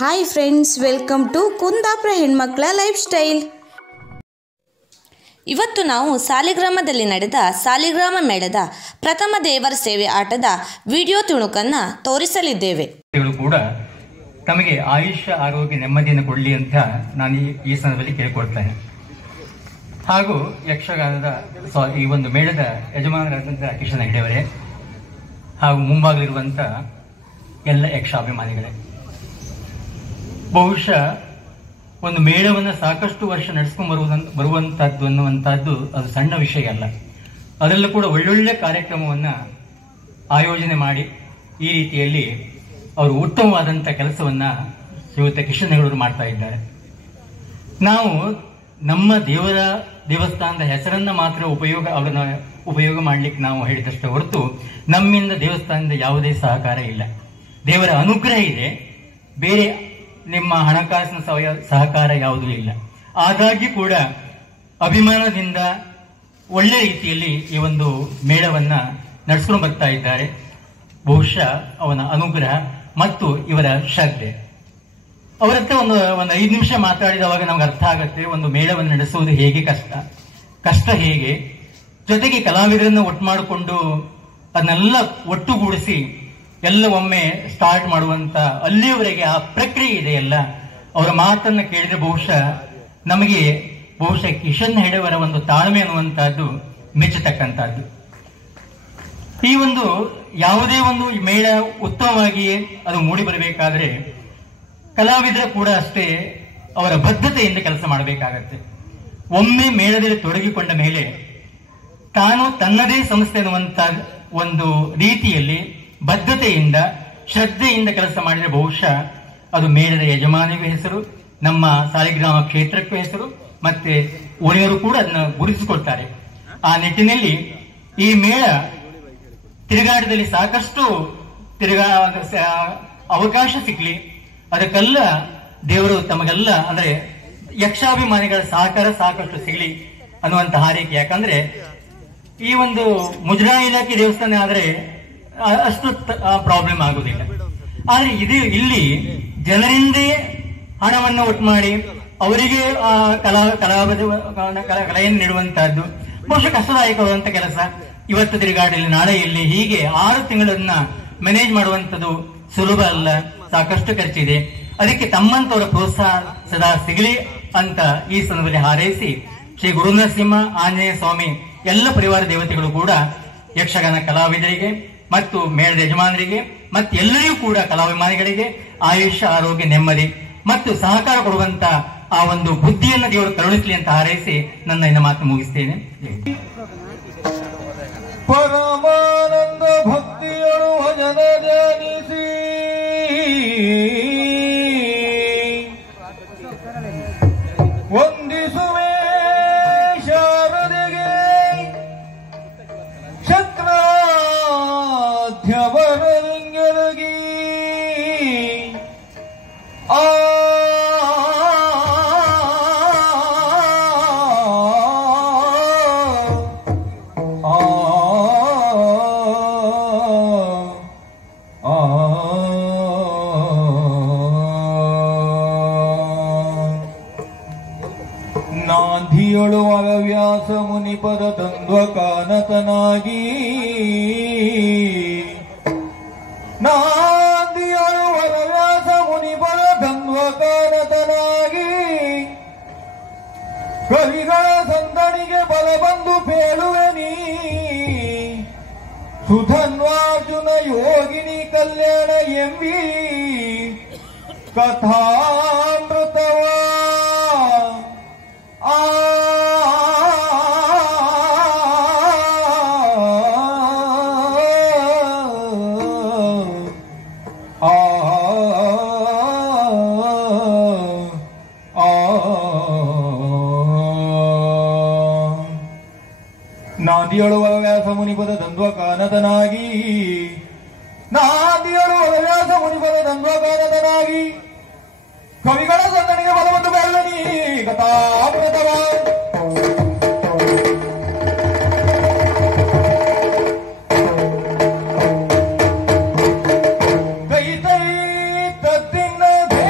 Hi friends, welcome to Kundapura ಹೆಣ್ಮಕ್ಳ life style. ಇವತ್ತು ನಾವು ಸಾಲಿಗ್ರಾಮದಲ್ಲಿ ನಡೆದ ಸಾಲಿಗ್ರಾಮ ಮೇಳದ ಪ್ರಥಮ ದೇವರ ಸೇವೆ ಆಟದ ವಿಡಿಯೋ ತುಣುಕನ್ನು ತೋರಿಸಲಿದ್ದೇವೆ. ಕೂಡ ತಮಗೆ ಆಯುಷ್ಯ ಆರೋಗ್ಯ ನೆಮ್ಮದಿಯನ್ನು ಕೊಡಲಿ ಅಂತ ನಾನು ಈ ಸಂದರ್ಭದಲ್ಲಿ ಕೇಳಿಕೊಳ್ತೇನೆ. ಹಾಗೂ ಯಕ್ಷಗಾನದ ಈ ಒಂದು ಮೇಳದ ಯಜಮಾನರಾದಂಥ ಕಿಶನ್ ಹೆಗಡೆಯವರೇ ಹಾಗೂ ಮುಂಭಾಗಲಿರುವಂಥ ಎಲ್ಲ ಯಕ್ಷಾಭಿಮಾನಿಗಳೇ, ಬಹುಶಃ ಒಂದು ಮೇಳವನ್ನು ಸಾಕಷ್ಟು ವರ್ಷ ನಡೆಸ್ಕೊಂಡು ಬರುವಂತಹದ್ದು ಅನ್ನುವಂಥದ್ದು ಅದು ಸಣ್ಣ ವಿಷಯ ಅಲ್ಲ. ಅದರಲ್ಲೂ ಕೂಡ ಒಳ್ಳೊಳ್ಳೆ ಕಾರ್ಯಕ್ರಮವನ್ನು ಆಯೋಜನೆ ಮಾಡಿ ಈ ರೀತಿಯಲ್ಲಿ ಅವರು ಉತ್ತಮವಾದಂಥ ಕೆಲಸವನ್ನ ಶ್ರೀಯುತ ಕಿಶನ್ ಹೆಗಡೆಯವರು ಮಾಡ್ತಾ ಇದ್ದಾರೆ. ನಾವು ನಮ್ಮ ದೇವಸ್ಥಾನದ ಹೆಸರನ್ನ ಮಾತ್ರ ಉಪಯೋಗ ಮಾಡಲಿಕ್ಕೆ ನಾವು ಹೇಳಿದಷ್ಟೇ ಹೊರತು ನಮ್ಮಿಂದ ದೇವಸ್ಥಾನದ ಯಾವುದೇ ಸಹಕಾರ ಇಲ್ಲ. ದೇವರ ಅನುಗ್ರಹ ಇದೆ, ಬೇರೆ ನಿಮ್ಮ ಹಣಕಾಸಿನ ಸಹಕಾರ ಯಾವುದೂ ಇಲ್ಲ. ಆದಾಗ್ಯೂ ಕೂಡ ಅಭಿಮಾನದಿಂದ ಒಳ್ಳೆ ರೀತಿಯಲ್ಲಿ ಈ ಒಂದು ಮೇಳವನ್ನ ನಡೆಸ್ಕೊಂಡು ಬರ್ತಾ ಇದ್ದಾರೆ. ಬಹುಶಃ ಅವನ ಅನುಗ್ರಹ ಮತ್ತು ಇವರ ಶ್ರದ್ಧೆ. ಅವರ ಹತ್ರ ಒಂದು 5 ನಿಮಿಷ ಮಾತಾಡಿದವಾಗ ನಮ್ಗೆ ಅರ್ಥ ಆಗತ್ತೆ ಒಂದು ಮೇಳವನ್ನು ನಡೆಸುವುದು ಹೇಗೆ ಕಷ್ಟ ಹೇಗೆ, ಜೊತೆಗೆ ಕಲಾವಿದರನ್ನು ಒಟ್ಟು ಮಾಡಿಕೊಂಡು ಅದನ್ನೆಲ್ಲ ಒಟ್ಟುಗೂಡಿಸಿ ಎಲ್ಲ ಒಮ್ಮೆ ಸ್ಟಾರ್ಟ್ ಮಾಡುವಂತ ಅಲ್ಲಿಯವರೆಗೆ ಆ ಪ್ರಕ್ರಿಯೆ ಇದೆಯಲ್ಲ, ಅವರ ಮಾತನ್ನ ಕೇಳಿದ್ರೆ ಬಹುಶಃ ಕಿಶನ್ ಹೆಗಡೆಯವರ ಒಂದು ತಾಳ್ಮೆ ಅನ್ನುವಂತಹದ್ದು ಮೆಚ್ಚತಕ್ಕಂಥದ್ದು. ಈ ಒಂದು ಯಾವುದೇ ಒಂದು ಮೇಳ ಉತ್ತಮವಾಗಿ ಅದು ಮೂಡಿ ಬರಬೇಕಾದ್ರೆ ಕಲಾವಿದರು ಕೂಡ ಅಷ್ಟೇ ಅವರ ಬದ್ಧತೆಯಿಂದ ಕೆಲಸ ಮಾಡಬೇಕಾಗತ್ತೆ. ಒಮ್ಮೆ ಮೇಳದಲ್ಲಿ ತೊಡಗಿಕೊಂಡ ಮೇಲೆ ತಾನು ತನ್ನದೇ ಸಂಸ್ಥೆ ಎನ್ನುವಂತ ಒಂದು ರೀತಿಯಲ್ಲಿ ಬದ್ಧತೆಯಿಂದ ಶ್ರದ್ಧೆಯಿಂದ ಕೆಲಸ ಮಾಡಿದರೆ ಬಹುಶಃ ಅದು ಮೇಳದ ಯಜಮಾನಿಗೂ ಹೆಸರು, ನಮ್ಮ ಸಾಲಿಗ್ರಾಮ ಕ್ಷೇತ್ರಕ್ಕೂ ಹೆಸರು, ಮತ್ತೆ ಉಳಿಯವರು ಕೂಡ ಅದನ್ನ ಗುರುತಿಸಿಕೊಳ್ತಾರೆ. ಆ ನಿಟ್ಟಿನಲ್ಲಿ ಈ ಮೇಳ ತಿರುಗಾಟದಲ್ಲಿ ಸಾಕಷ್ಟು ಅವಕಾಶ ಸಿಗ್ಲಿ, ಅದಕ್ಕೆಲ್ಲ ದೇವರು ತಮಗೆಲ್ಲ ಅಂದ್ರೆ ಯಕ್ಷಾಭಿಮಾನಿಗಳ ಸಹಕಾರ ಸಾಕಷ್ಟು ಸಿಗಲಿ ಅನ್ನುವಂತ ಹಾರೈಕೆ. ಯಾಕಂದ್ರೆ ಈ ಒಂದು ಮುಜರಾಯಿ ಇಲಾಖೆ ದೇವಸ್ಥಾನ ಆದ್ರೆ ಅಷ್ಟು ಪ್ರಾಬ್ಲಮ್ ಆಗುದಿಲ್ಲ. ಆದ್ರೆ ಇಲ್ಲಿ ಜನರಿಂದೇ ಹಣವನ್ನು ಒಟ್ಟು ಮಾಡಿ ಅವರಿಗೆ ಕಲೆಯನ್ನು ನೀಡುವಂತಹದ್ದು ಬಹುಶಃ ಕಷ್ಟದಾಯಕವಾದಂತ ಕೆಲಸ. ಇವತ್ತು ತಿರುಗಾಡಲಿ, ನಾಳೆ ಇಲ್ಲಿ, ಹೀಗೆ 6 ತಿಂಗಳನ್ನ ಮ್ಯಾನೇಜ್ ಮಾಡುವಂಥದ್ದು ಸುಲಭ ಅಲ್ಲ, ಸಾಕಷ್ಟು ಖರ್ಚಿದೆ. ಅದಕ್ಕೆ ತಮ್ಮಂತವರ ಪ್ರೋತ್ಸಾಹ ಸದಾ ಸಿಗಲಿ ಅಂತ ಈ ಸಂದರ್ಭದಲ್ಲಿ ಹಾರೈಸಿ ಶ್ರೀ ಗುರುನರಸಿಂಹ ಆಂಜನೇಯ ಸ್ವಾಮಿ ಎಲ್ಲ ಪರಿವಾರ ದೇವತೆಗಳು ಕೂಡ ಯಕ್ಷಗಾನ ಕಲಾವಿದರಿಗೆ ಮತ್ತು ಮೇಳದ ಯಜಮಾನರಿಗೆ ಮತ್ತು ಎಲ್ಲರಿಗೂ ಕೂಡ ಕಲಾಭಿಮಾನಿಗಳಿಗೆ ಆಯುಷ್ಯ ಆರೋಗ್ಯ ನೆಮ್ಮದಿ ಮತ್ತು ಸಹಕಾರ ಕೊಡುವಂತ ಆ ಒಂದು ಬುದ್ಧಿಯನ್ನು ದೇವರು ಕರುಣಿಸಲಿ ಅಂತ ಹಾರೈಸಿ ನನ್ನ ಮಾತು ಮುಗಿಸ್ತೇನೆ. ಪರಮಾನಂದ ಭಕ್ತಿಯಳು ಭಜನ ಜನಿಸಿ ವಂದಿಸುವೆ ಶಾರದೆಗೆ ಶಕ್ರಾಧ್ಯವರಲಿಂಗಲಗಿ ನಾಂದಿಯೊಳು ವ್ಯಾಸ ಮುನಿಪದ ದ್ವಂದ್ವ ಕಾನತನಾಗಿ, ನಾಂದಿಯೊಳು ವ್ಯಾಸ ಮುನಿಪದ ದ್ವಂದ್ವ ಕಾನತನಾಗಿ, ಕವಿಗಳ ಸಂದಣಿಗೆ ಬಲ ಬಂದು ಪೇಳುವೆ ನೀ, ಸುಧನ್ವಾರ್ಜುನ ಯೋಗಿನಿ ಕಲ್ಯಾಣ ಎಂಬಿ ಕಥಾಮೃತವ ನಾದಿಯಳು ವ್ಯಾಸ ಮುನಿಪದ ದ್ವಂದ್ವ ಕಾನತನಾಗಿ, ನಾದಿಯಳು ವ್ಯಾಸ ಮುನಿಪದ ದ್ವಂದ್ವ ಕಾನತನಾಗಿ, ಕವಿಗಳ ಸಂದಣಿಗೆ ಬಲವಂತು ಬೆಳ್ಳನಿ ಕಥಾಮೃತವ ಕೈ ತೈ ತತ್ತಿನ ದೇ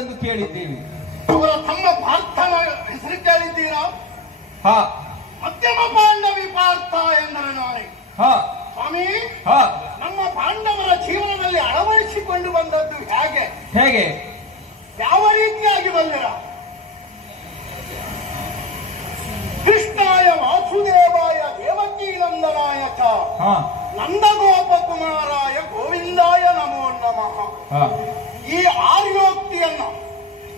ಬಂದವರೆಂದು ಕೇಳಿದ್ದೇವೆ. ಅವರ ತಮ್ಮ ಪಾರ್ಥನ ಹೆಸರು ಕೇಳಿದ್ದೀರಾ? ಹಾ. ಮಧ್ಯಮ ಪಾಂಡವಿ ಪಾರ್ಥ ಎಂದರೆ ನಾನೇ. ಹಾ. ಸ್ವಾಮಿ, ಹಾ. ನಮ್ಮ ಪಾಂಡವರ ಜೀವನದಲ್ಲಿ ಅಳವಡಿಸಿಕೊಂಡು ಬಂದದ್ದು ಹೇಗೆ? ಹೇಗೆ? ಯಾವ ರೀತಿಯಾಗಿ ಬಂದಿರ? ಕೃಷ್ಣಾಯ ವಾಸುದೇವಾಯ ದೇವಕೀ ನಂದನಾಯ ಚ ಹಾ. ನಂದಗೋಪ ಕುಮಾರಾಯ ಗೋವಿಂದಾಯ ನಮೋ ನಮಃ. ಹಾ. ಈ ಆರ್ಯೋಕ್ತಿಯನ್ನು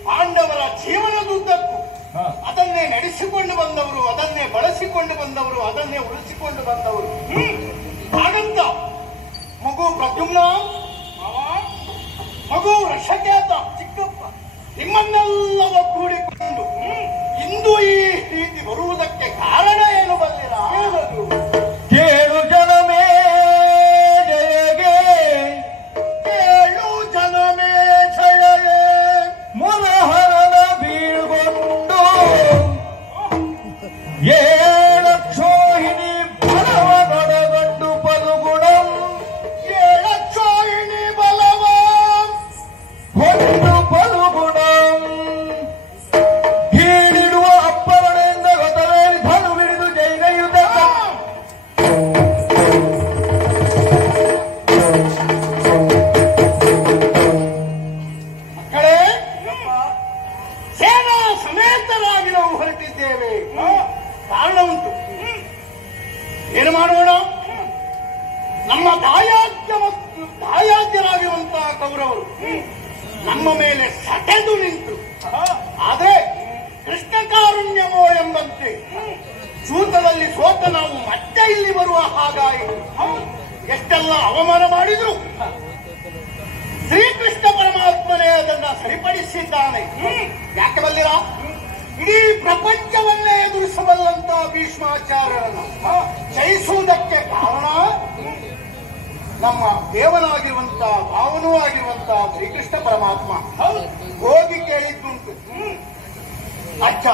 ಪಾಂಡವರ ಜೀವನದುದ್ದಕ್ಕೂ ಹಾ. ಅದನ್ನೇ ನಡೆಸಿಕೊಂಡು ಬಂದವರು, ಅದನ್ನೇ ಬಳಸಿಕೊಂಡು ಬಂದವರು, ಅದನ್ನೇ ಉಳಿಸಿಕೊಂಡು ಬಂದವರು. ಹಾಗಂತ ಮಗು ಪ್ರದ್ಯುಮ್ನ, ಮಗು ವೃಷಕೇತ, ಚಿಕ್ಕಪ್ಪ ನಿಮ್ಮನ್ನೆಲ್ಲ ಒಗ್ಗೂಡಿಕೊಂಡು ಇಂದು ಈ ರೀತಿ ಬರುವುದಕ್ಕೆ ಕಾರಣ ಏನು ಬಲ್ಲಿರ? ಕೇಳು ಜನಮೇ ಜಯಗೆ, ಕೇಳು ಜನಮೇ ಜಯಗೆ, ಮುರಹರನ ಬೀಳ್ಗೊಂಡು ಏಳಕ್ಷೋಹಿಣಿ ಬಲವನೊಡಗೊಂಡು ಪಲುಗುಣಂ, ಏಳಕ್ಷೋಹಿಣಿ ಬಲವ ಹೊಂದು ಪಲುಗುಣಂ ಹೀಡಿಡುವ ಅಪ್ಪರಣೆಯಿಂದ ಗೊತ್ತವೇರಿ ಧನು ಹಿಡಿದು ಜೈನಯುಧ ಮಕ್ಕಳೇ, ಸೇನಾ ಸಮೇತರಾಗಿ ನಾವು ಹೊರಟಿದ್ದೇವೆ. ಕಾರಣ ಉಂಟು. ಏನು ಮಾಡೋಣ? ನಮ್ಮ ದಾಯಾದ್ಯರಾಗಿರುವಂತಹ ಕೌರವರು ನಮ್ಮ ಮೇಲೆ ಸಟೆದು ನಿಂತು, ಆದ್ರೆ ಕೃಷ್ಣ ಕಾರುಣ್ಯವೋ ಎಂಬಂತೆ ಜೂತದಲ್ಲಿ ಸೋತ ನಾವು ಮತ್ತೆ ಇಲ್ಲಿ ಬರುವ ಹಾಗಾಯಿತು. ಎಷ್ಟೆಲ್ಲ ಅವಮಾನ ಮಾಡಿದ್ರು ಶ್ರೀಕೃಷ್ಣ ಪರಮಾತ್ಮನೇ ಅದನ್ನ ಸರಿಪಡಿಸಿದ್ದಾನೆ. ಯಾಕೆ ಬಲ್ಲಿರ? ಇಡೀ ಪ್ರಪಂಚವನ್ನೇ ಎದುರಿಸಬಲ್ಲಂತ ಭೀಷ್ಮಾಚಾರ್ಯರನ್ನು ಜಯಿಸುವುದಕ್ಕೆ ಕಾರಣ ನಮ್ಮ ದೇವನಾಗಿರುವಂತ ಭಾವನೂ ಆಗಿರುವಂತ ಶ್ರೀಕೃಷ್ಣ ಪರಮಾತ್ಮ. ಹೋಗಿ ಕೇಳಿದ್ದುಂಟು, ಅಚ್ಚ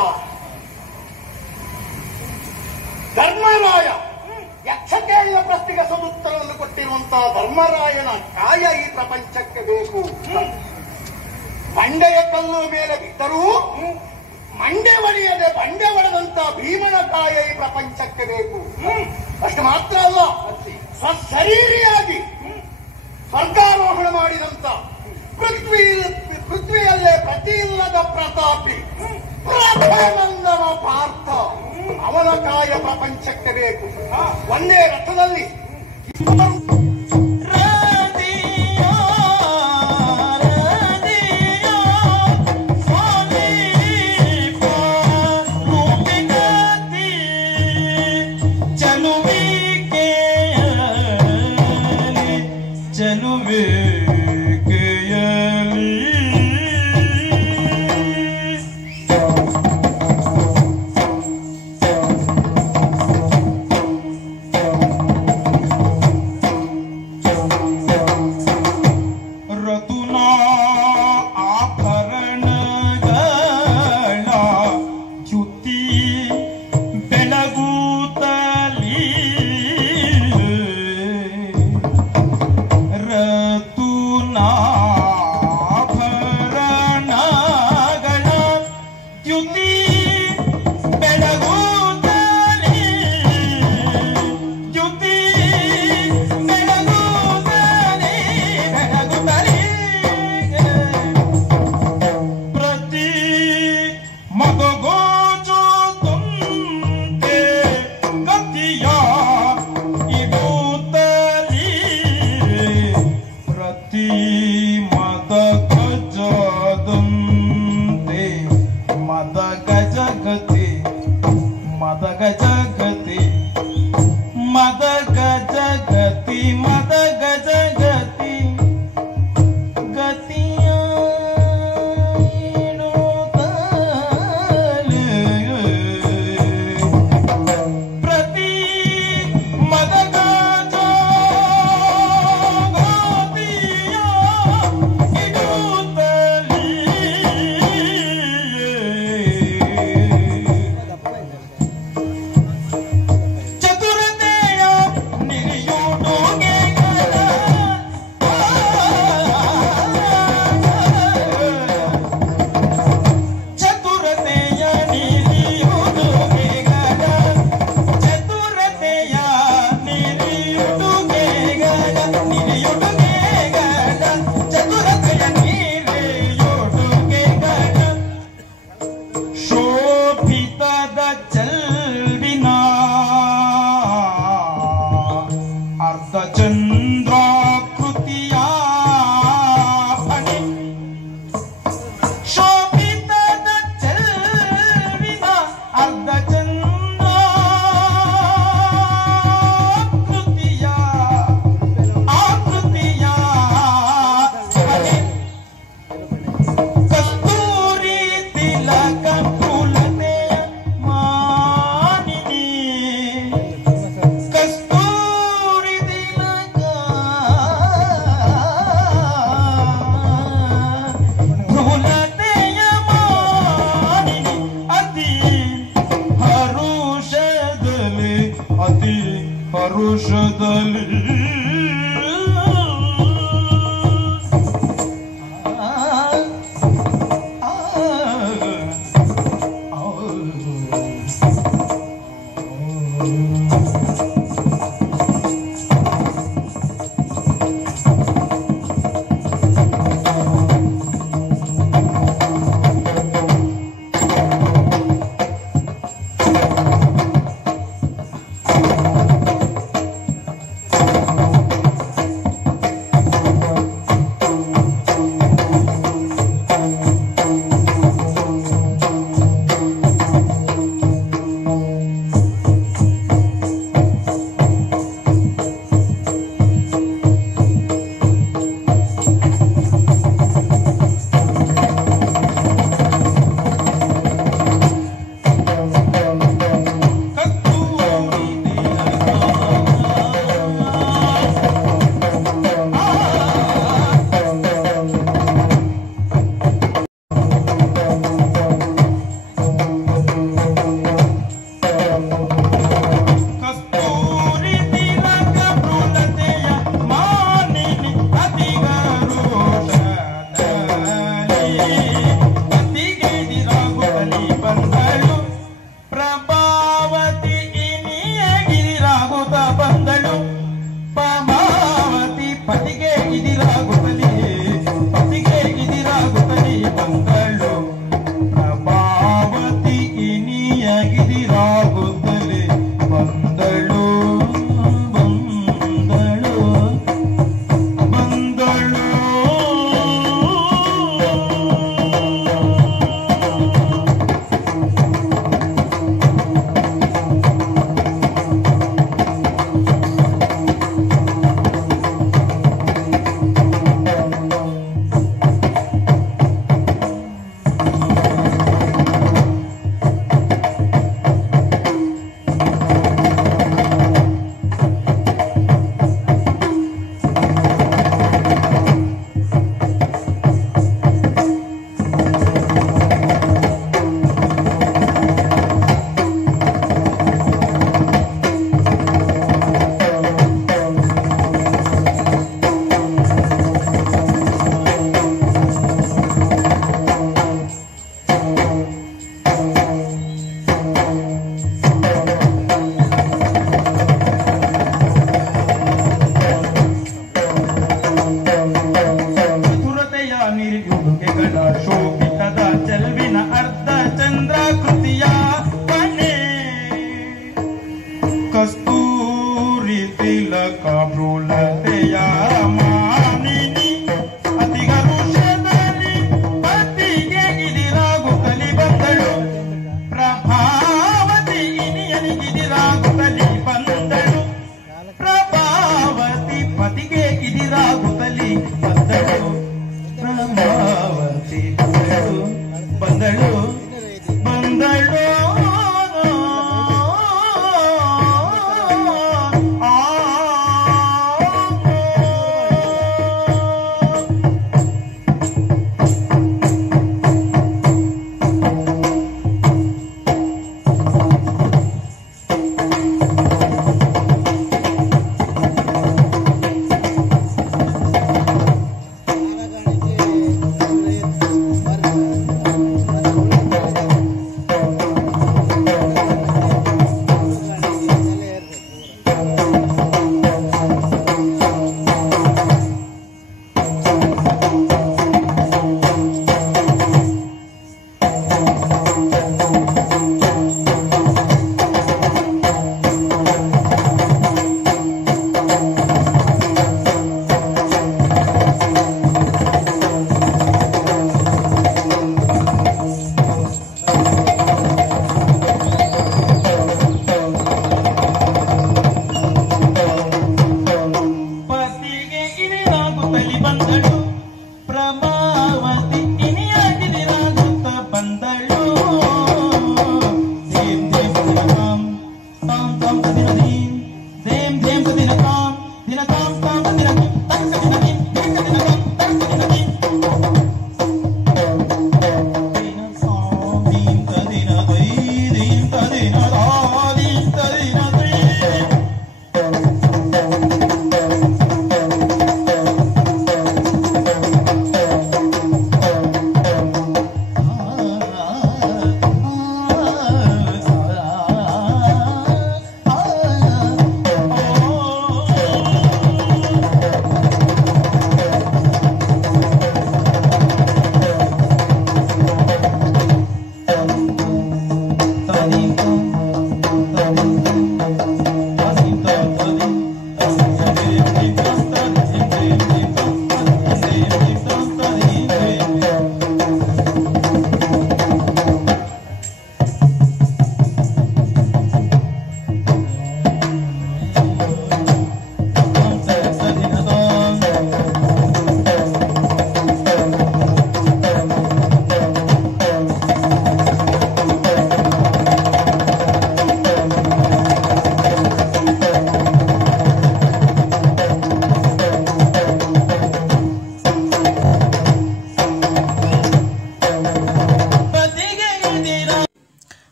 ಧರ್ಮರಾಯ ಯಕ್ಷ ಕೇಳಿದ ಪ್ರಶ್ನೆಗೆ ಸದುತ್ತರವನ್ನು ಕೊಟ್ಟಿರುವಂತಹ ಧರ್ಮರಾಯನ ಕಾಯ ಈ ಪ್ರಪಂಚಕ್ಕೆ ಬೇಕು. ಬಂಡೆಯ ಕಲ್ಲು ಮೇಲೆ ಬಿದ್ದರೂ ಮಂಡೆ ಒಡೆಯದೆ ಬಂಡೆ ಒಡೆದಂತ ಭೀಮನ ಕಾಯ ಈ ಪ್ರಪಂಚಕ್ಕೆ ಬೇಕು. ಅಷ್ಟು ಮಾತ್ರ ಅಲ್ಲ, ಸ್ವಶರೀರಿಯಾಗಿ ಸ್ವರ್ಗಾರೋಹಣ ಮಾಡಿದಂತ ಪೃಥ್ವಿಯಲ್ಲೇ ಪ್ರತಿ ಇಲ್ಲದ ಪ್ರತಾಪಿ ಪ್ರಥಮನಂದನ ಪಾರ್ಥ, ಅವನ ಕಾಯ ಪ್ರಪಂಚಕ್ಕೆ ಬೇಕು. ಒಂದೇ ರಥದಲ್ಲಿ ಹರುಷದಲ್ಲಿ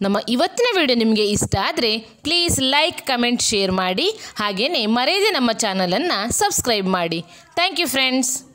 ನಮ್ಮ ಇವತ್ತಿನ ವಿಡಿಯೋ ನಿಮಗೆ ಇಷ್ಟ ಆದರೆ ಪ್ಲೀಸ್ ಲೈಕ್, ಕಮೆಂಟ್, ಶೇರ್ ಮಾಡಿ. ಹಾಗೆಯೇ ಮರೆಯದೆ ನಮ್ಮ ಚಾನಲನ್ನು ಸಬ್ಸ್ಕ್ರೈಬ್ ಮಾಡಿ. Thank you friends.